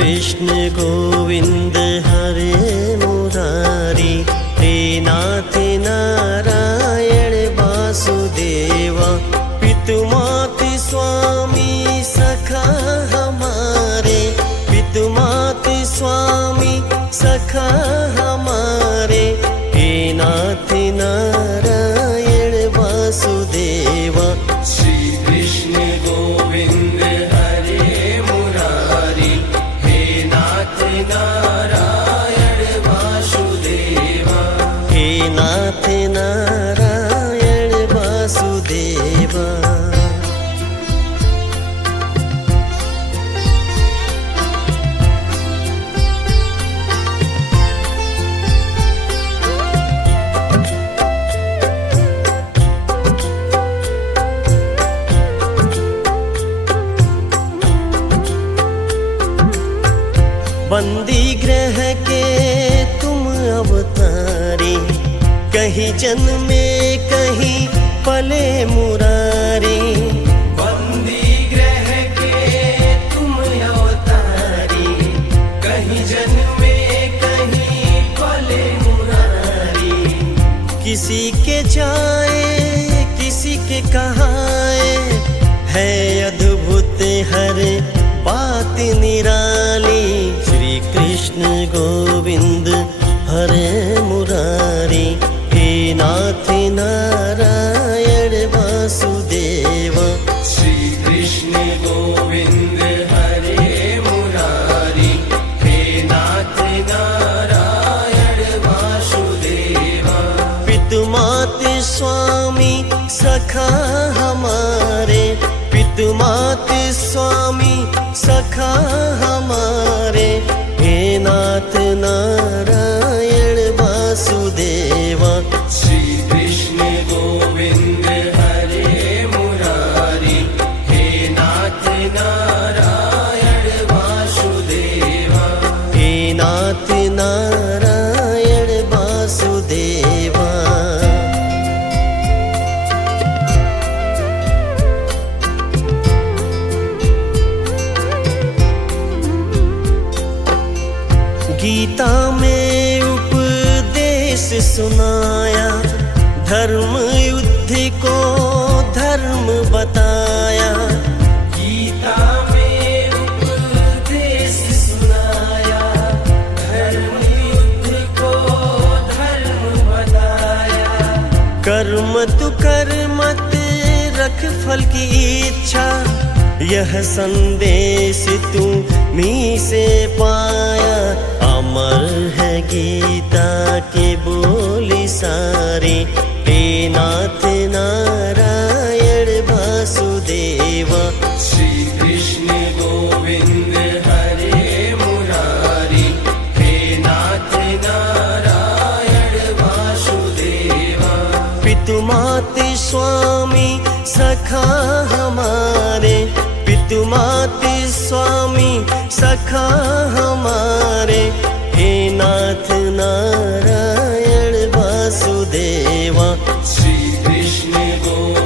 कृष्ण गोविंद हरे मुरारी, हे नाथ नारायण वासुदेवा, पितुमातु स्वामी सखा हमारे, पितुमातु स्वामी सखा हमारे, हे नाथ नारायण वासुदेवा। श्री कृष्ण गोविंद हरे मुरारी, हे नाथ नारायण वासुदेवा, हे नाथ नारायण वासुदेवा। बंदी ग्रह के तुम अवतारी, कहीं जन्मे कहीं पले मुरारी। बंदी ग्रह के तुम अवतारी, कहीं जन्मे कहीं पले मुरारी। किसी के जाए किसी के कहाए, है अद्भुत हर बात निराली। श्री कृष्ण गोविंद हरे मुरारी, हे नाथ नारायण वासुदेवा। श्री कृष्ण गोविंद हरे मुरारी, हे नाथ नारायण वासुदेवा। पितुमातु स्वामी सखा हमारे, पितुमातु स्वामी सखा हमारे, हे नाथ नारायण वासुदेवा। श्री कृष्ण गोविंद हरे मुरारी, हे नाथ नारायण वासुदेवा, हे नाथ नारायण वासुदेवा। गीता में उपदेश सुनाया, धर्म युद्ध को धर्म बताया। गीता में उपदेश सुनाया, धर्म युद्ध को धर्म बताया। कर्म तु कर मत रख फल की इच्छा, यह संदेश तू मी से पाया। अमर है गीता के बोली सारे, हे नाथ नारायण वासुदेवा। श्री कृष्ण गोविंद हरे मुरारी, हे नाथ नारायण वासुदेवा। पितुमातु स्वामी सखा हमारे, पितुमातु स्वामी सखा हमारे, हे नाथ नारायण वासुदेवा। श्री कृष्ण गोविंद